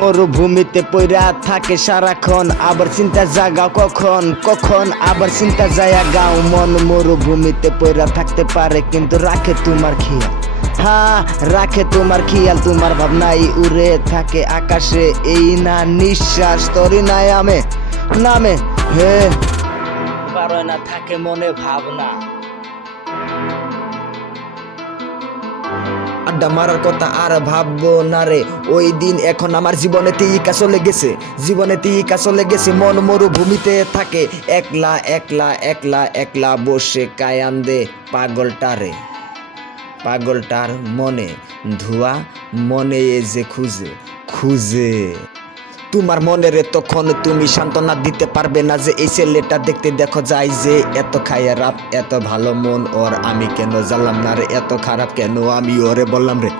মরুভূমিতে পইরা থাকে সারাক্ষণ, আবার চিন্তা জাগাও কখন কখন, আবার চিন্তা জায়া গাও মন। মরুভূমিতে পইরা থাকতে পারে কিন্তু রাখে তোমার খেয়াল, হ্যাঁ রাখে তোমার খেয়াল। তোমার ভাবনাই উড়ে থাকে আকাশে, এই না নিঃশ্বাস তরি নাই আমে নামে হে পারো না থাকে মনে ভাবনা। আড্ডা মারার কথা আর ভাববো না রে, ওই দিন এখন আমার জীবনেতে ইকা চলে গেছে, জীবনেতে ইকা চলে গেছে। মন মরুভূমিতে থাকে একলা একলা একলা একলা বসে কায়ান্দে পাগলটারে, পাগলটার মনে ধোয়া মনে এ যে খুঁজে খুঁজে। তোমার মনের তখন তুমি সান্ত্বনা দিতে পারবে না যে এই ছেলেটা দেখতে দেখো যায় যে এত খারাপ, এত ভালো মন ওর, আমি কেন জানলাম না রে এত খারাপ কেন আমি ওরে বললাম রে,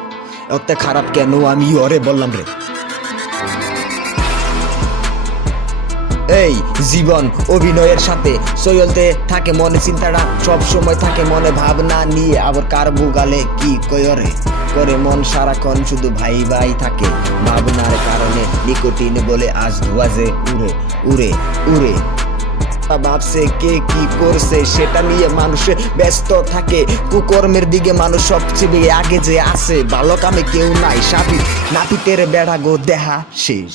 এত খারাপ কেন আমি ওরে বললাম রে। এই জীবন অভিনয়ের সাথে চলতে থাকে মনে চিন্তাটা, সব সময় থাকে মনে ভাবনা নিয়ে, আবার কার বুগালে কি কয়রে করে মন সারাক্ষণ শুধু ভাই ভাই থাকে ভাবনার কারণে। নিকোটিন বলে আজ ধোয়া যে উড়ে উড়ে উড়ে, ভাবছে কে কি করছে সেটা নিয়ে মানুষে ব্যস্ত থাকে। কুকর্মের দিকে মানুষ সবচেয়ে আগে যে আছে, ভালো কামে কেউ নাই। সাপি নাপিতের বেড়া গো দেহা শেষ।